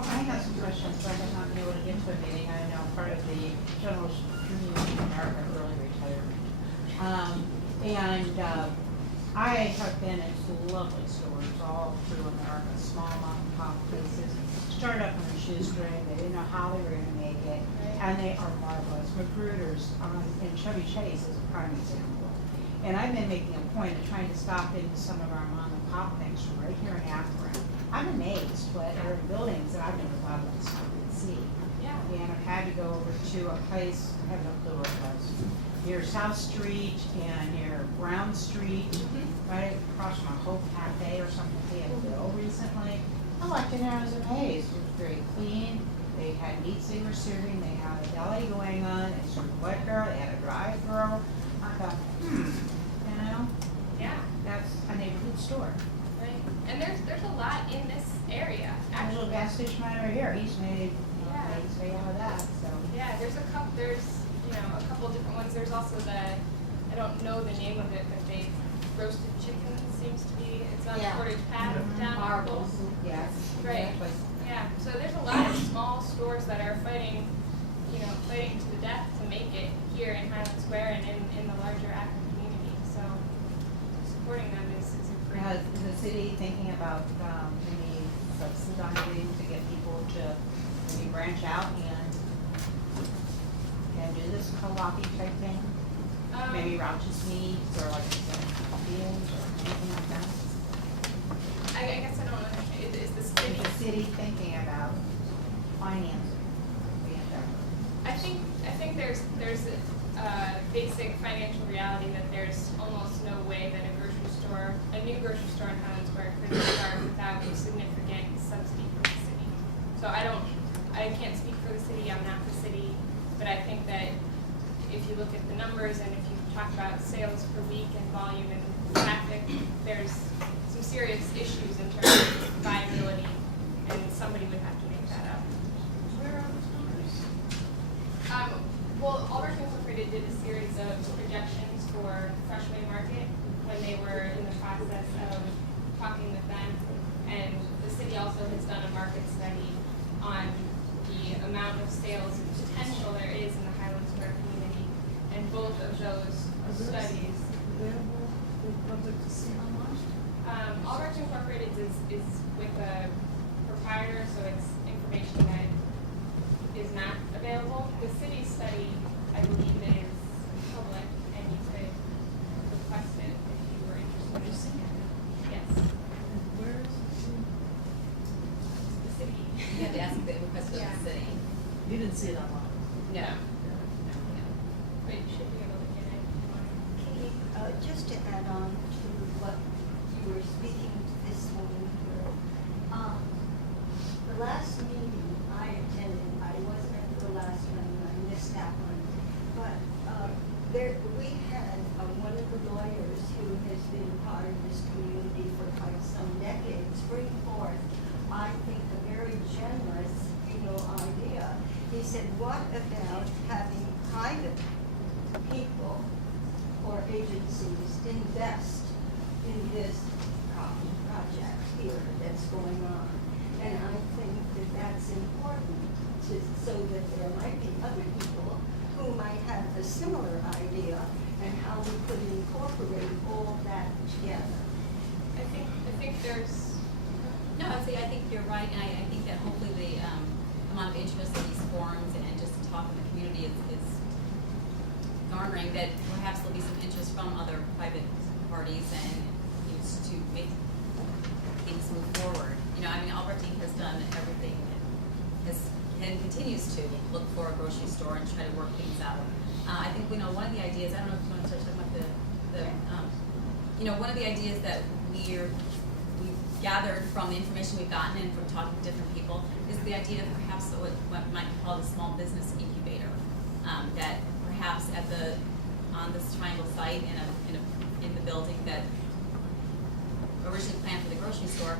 I have some questions, but I'm not able to get to a meeting. I'm now part of the General Community of America Early Retirement. I have been in lovely stores all through America, small mom and pop places. Started up on a shoestring, they didn't know how they were gonna make it, and they are marvelous. Magruder's in Chevy Chase is a prime example. And I've been making a point of trying to stop into some of our mom and pop things from right here in Akron. I'm amazed what are in buildings that I've never thought of to see. Yeah. And I've had to go over to a place, I have no clue where it was, near South Street and near Brown Street, right across from a Hope Cafe or something they had built recently. I walked in there, I was amazed. It was very clean. They had meats they were serving, they had a deli going on, they served liquor, they had a drive-thru. I thought, you know, Yeah. that's a neighborhood store. Right. And there's a lot in this area. There's a Actually. little gas station right over here. He's made Yeah. stay out of that. So Yeah. There's a couple. There's a couple of different ones. There's also I don't know the name of it, but they roasted chicken seems to be. It's on Yeah. Portage Path down. marbles. Yes. Right. Exactly. Yeah. So there's a lot of small stores that are fighting to the death to make it here in Highland Square and in the larger Akron community. So supporting them is a great. Now, is the city thinking about maybe subsidizing to get people to maybe branch out and do this co-op type thing? Maybe Rouch's Meats or like Fields or anything like that? I guess I don't understand. Is the city? Is the city thinking about financing the endeavor? I think there's a basic financial reality that there's almost no way that a new grocery store in Highland Square could start without significant subsidy from the city. So I can't speak for the city, I'm not the city, but I think that if you look at the numbers and if you talk about sales per week and volume and traffic, there's some serious issues in terms of viability, and somebody would have to make that up. Where are those numbers? Well, Albrecht Inc did a series of projections for Freshway Market when they were in the process of talking with them, and the city also has done a market study on the amount of sales potential there is in the Highland Square community, and both of those studies. Available for the public to see online? Albrecht Incorporated is with a proprietor, so it's information that is not available. The city study, I believe, is public, and you could request it if you were interested. Have you seen it? Yes, And where is it? the city. You had to ask the request of Yeah. the city. You didn't see it online? No, but you should be able to get it. Katie, just to add on to what you were speaking to this woman here, the last meeting I attended, I wasn't at the last one, I missed that one, but we had one of the lawyers who has been part of this community for quite some decades bring forth, I think, a very generous, idea. He said, what about having private people or agencies invest in this project here that's going on? And I think that that's important so that there might be other people who might have a similar idea and how we could incorporate all that together. I think there's. No, I think you're right, and I think that hopefully the amount of interest in these forums and just talk in the community is garnering that perhaps there'll be some interest from other private parties and used to make things move forward. Albrecht Inc has done everything and continues to look for a grocery store and try to work things out. I think one of the ideas, I don't know if you want to start talking about one of the ideas that we've gathered from the information we've gotten and from talking to different people is the idea of perhaps what might be called a small business incubator. That perhaps on this triangle site in the building that originally planned for the grocery store,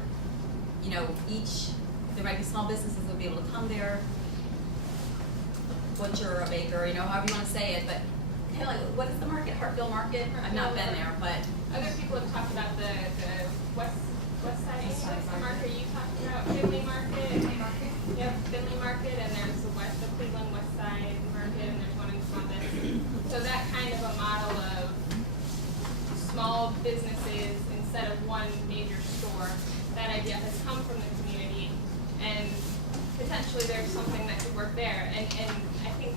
there might be small businesses that would be able to come there, a butcher or a baker, however you want to say it, but kind of like, what is the market? Hartville Market? I've not been there, but Other people have talked about the west side market you talked about, Finley Market. potentially there's something that could work there. And I think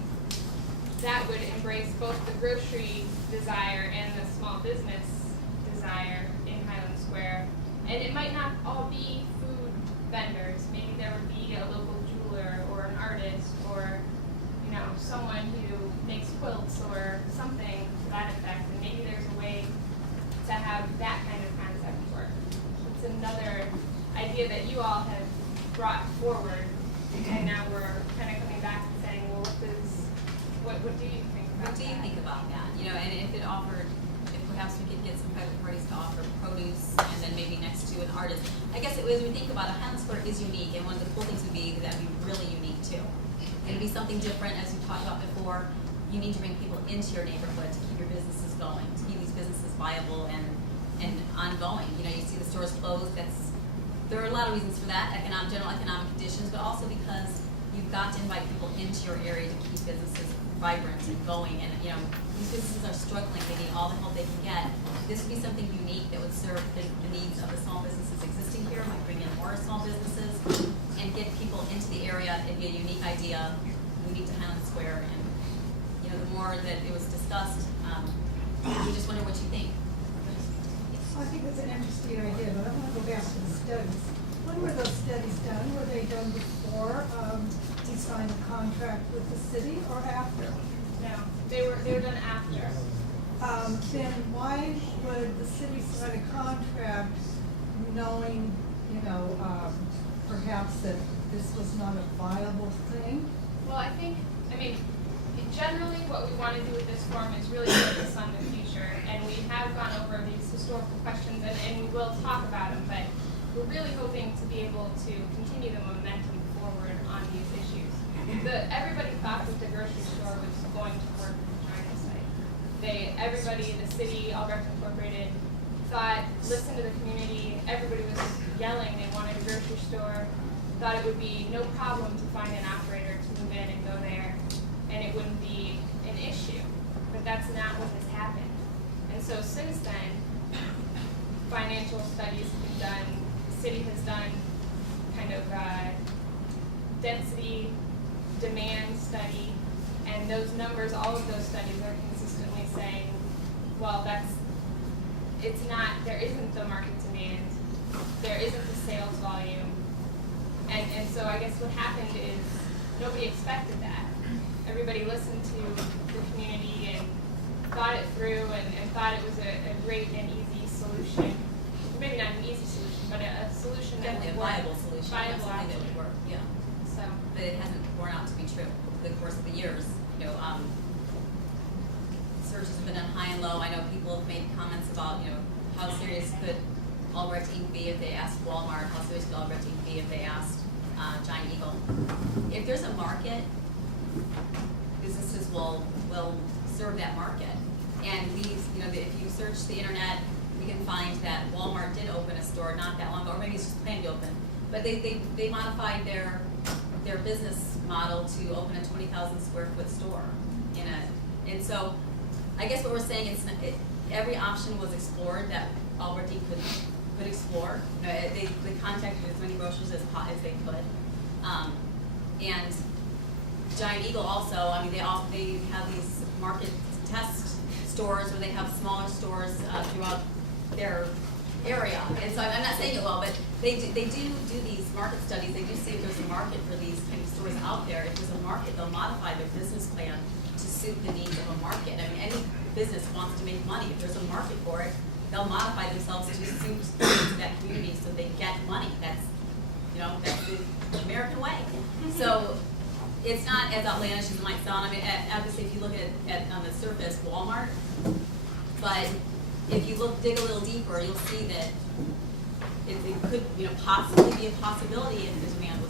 that would embrace both the grocery desire and the small business desire in Highland Square. And it might not all be food vendors. Maybe there would be a local jeweler or an artist or, you know, someone who makes quilts or something to that effect. And maybe there's a way to have that kind of concept work. It's another idea that you all have brought forward, and now we're kind of coming back and saying, well, what do you think about that? What do you think about that? You know, and if it offered, if perhaps we could get some private parties to offer produce, and then maybe next to an artist. I guess as we think about it, Highland Square is unique, and one of the cool things would be that would be really unique too. It'd be something different, as we talked about before. You need to bring people into your neighborhood to keep your businesses going, to keep these businesses viable and ongoing. You know, you see the stores closed. There are a lot of reasons for that, general economic conditions, but also because you've got to invite people into your area to keep businesses vibrant and going. And you know, these businesses are struggling; they need all the help they can get. This would be something unique that would serve the needs of the small businesses existing here. Might bring in more small businesses and get people into the area. It'd be a unique idea, unique to Highland Square. And you know, the more that it was discussed, we just wonder what you think. I think it's an interesting idea, but I want to go back to the studies. When were those studies done? Were they done before he signed a contract with the city or after? No, they were done after. Then why would the city sign a contract knowing, you know, perhaps that this was not a viable thing? Well, I mean, generally what we want to do with this forum is really focus on the future, and we have gone over these historical questions, and we will talk about them, but we're really hoping to be able to continue the momentum forward on these issues. Everybody thought that the grocery store was going to work with the China site. Everybody, the city, Albrecht Incorporated, thought, listened to the community, everybody was yelling they wanted a grocery store, thought it would be no problem to find an operator to move in and go there, and it wouldn't be an issue. But that's not what has happened. And so since then, financial studies have been done, the city has done kind of density, demand study, and those numbers, all of those studies are consistently saying, well, there isn't the market demand, there isn't the sales volume, and so I guess what happened is nobody expected that. Everybody listened to the community and thought it through and thought it was a great and easy solution. Maybe not an easy solution, but a solution that Definitely a would work. viable solution. Viable Something that option. would work. Yeah. So, But it hasn't borne out to be true over the course of the years. You know, searches have been done high and low. I know people have made comments about, you know, how serious could Albrecht Inc. be if they asked Walmart? How serious could Albrecht Inc. be if they asked Giant Eagle? If there's a market, businesses will serve that market. And you know, if you search the internet, we can find that Walmart did open a store not that long ago, or maybe it's just planned to open. But they modified their business model to open a 20,000 square foot store and so I guess what we're saying is every option was explored that Albrecht could explore. You know, they contacted as many grocers as they could, and Giant Eagle also. I mean, they have these market test stores where they have smaller stores throughout their area. And so I'm not saying it well, but they do these market studies. They do see if there's a market for these kind of stores out there. If there's a market, they'll modify their business plan to suit the needs of a market. I mean, any business wants to make money. If there's a market for it, they'll modify themselves to suit the needs of that community so they get money. That's the American way. So it's not as outlandish as it might sound. I mean, obviously, if you look at on the surface, Walmart, but if you dig a little deeper, you'll see that it could, possibly be a possibility if the demand